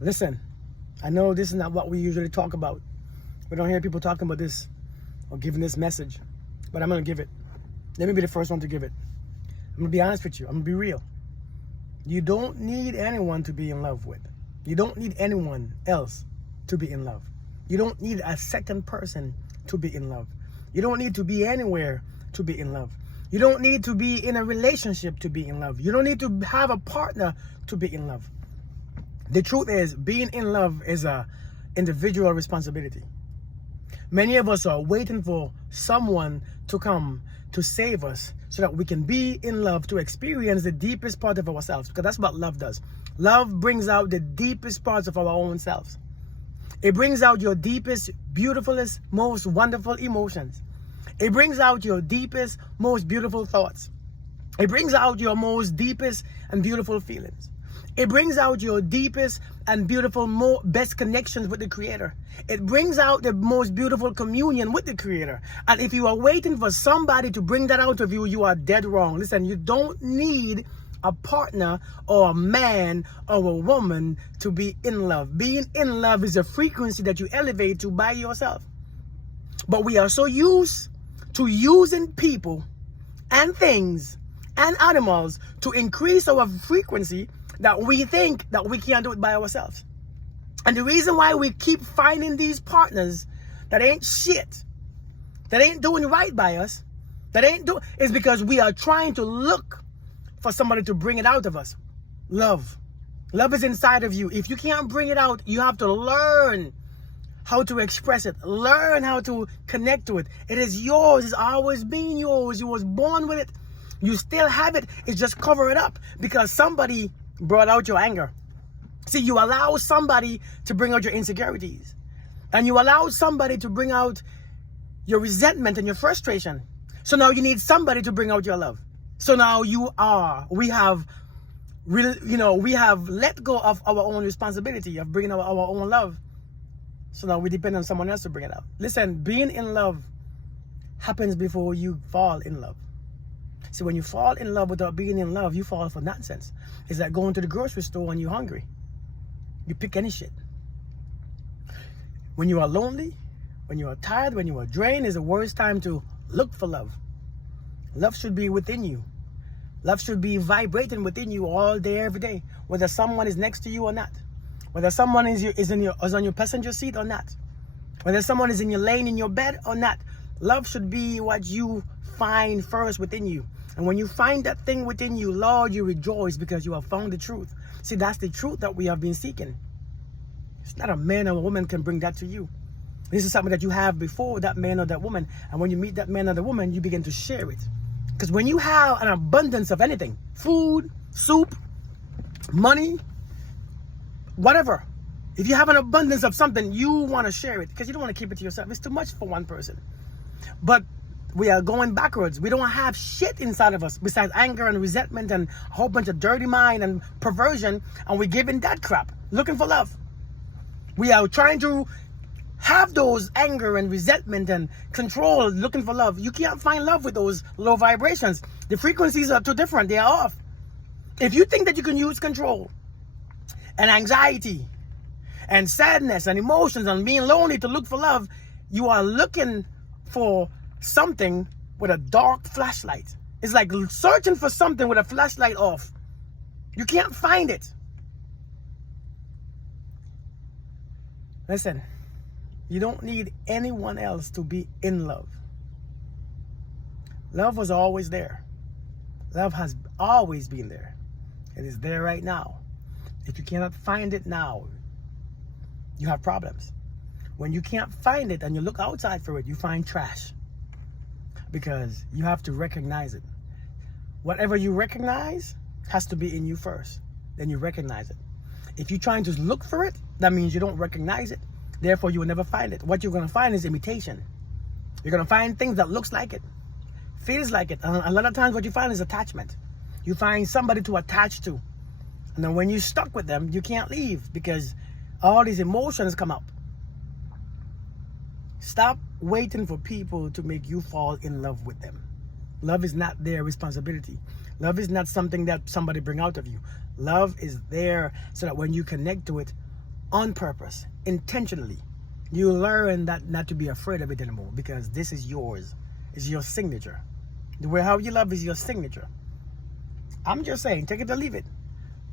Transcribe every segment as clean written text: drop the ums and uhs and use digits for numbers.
Listen, I know this is not what we usually talk about. We don't hear people talking about this or giving this message, but I'm going to give it. Let me be the first one to give it. I'm going to be honest with you. I'm going to be real. You don't need anyone to be in love with. You don't need anyone else to be in love. You don't need a second person to be in love. You don't need to be anywhere to be in love. You don't need to be in a relationship to be in love. You don't need to have a partner to be in love. The truth is, being in love is a individual responsibility. Many of us are waiting for someone to come to save us so that we can be in love, to experience the deepest part of ourselves, because that's what love does. Love brings out the deepest parts of our own selves. It brings out your deepest, beautifulest, most wonderful emotions. It brings out your deepest, most beautiful thoughts. It brings out your most deepest and beautiful feelings. It brings out your deepest and beautiful, best connections with the Creator. It brings out the most beautiful communion with the Creator. And if you are waiting for somebody to bring that out of you, you are dead wrong. Listen, you don't need a partner or a man or a woman to be in love. Being in love is a frequency that you elevate to by yourself. But we are so used to using people and things and animals to increase our frequency that we think that we can't do it by ourselves. And the reason why we keep finding these partners that ain't shit, that ain't doing right by us, is because we are trying to look for somebody to bring it out of us. Love. Love is inside of you. If you can't bring it out, you have to learn how to express it. Learn how to connect to it. It is yours. It's always been yours. You was born with it. You still have it. It's just cover it up because somebody brought out your anger. See, you allow somebody to bring out your insecurities. And you allow somebody to bring out your resentment and your frustration. So now you need somebody to bring out your love. So now we have let go of our own responsibility of bringing out our own love. So now we depend on someone else to bring it out. Listen, being in love happens before you fall in love. See, when you fall in love without being in love, you fall for nonsense. It's like going to the grocery store when you're hungry. You pick any shit. When you are lonely, when you are tired, when you are drained, is the worst time to look for love. Love should be within you. Love should be vibrating within you all day, every day, whether someone is next to you or not. Whether someone is on your passenger seat or not. Whether someone is in your lane in your bed or not. Love should be what you find first within you. And when you find that thing within you, Lord, you rejoice because you have found the truth. See, that's the truth that we have been seeking. It's not a man or a woman can bring that to you. This is something that you have before that man or that woman. And when you meet that man or the woman, you begin to share it. Because when you have an abundance of anything, food, soup, money, whatever, if you have an abundance of something, you want to share it because you don't want to keep it to yourself. It's too much for one person. But we are going backwards. We don't have shit inside of us besides anger and resentment and a whole bunch of dirty mind and perversion, and we're giving that crap, looking for love. We are trying to have those anger and resentment and control, looking for love. You can't find love with those low vibrations. The frequencies are too different. They are off. If you think that you can use control and anxiety and sadness and emotions and being lonely to look for love, you are looking for something with a dark flashlight. It's like searching for something with a flashlight off. You can't find it. Listen, you don't need anyone else to be in love. Love was always there. Love has always been there. It is there right now. If you cannot find it now, you have problems. When you can't find it and you look outside for it, you find trash. Because you have to recognize it. Whatever you recognize has to be in you first. Then you recognize it. If you're trying to look for it, that means you don't recognize it. Therefore, you will never find it. What you're going to find is imitation. You're going to find things that looks like it, feels like it. And a lot of times what you find is attachment. You find somebody to attach to. And then when you're stuck with them, you can't leave because all these emotions come up. Stop waiting for people to make you fall in love with them. Love is not their responsibility. Love is not something that somebody bring out of you. Love is there so that when you connect to it, on purpose, intentionally, you learn that not to be afraid of it anymore, because this is yours. It's your signature. The way how you love is your signature. I'm just saying, take it or leave it.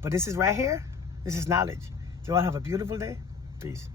But this is right here. This is knowledge. You all have a beautiful day. Peace.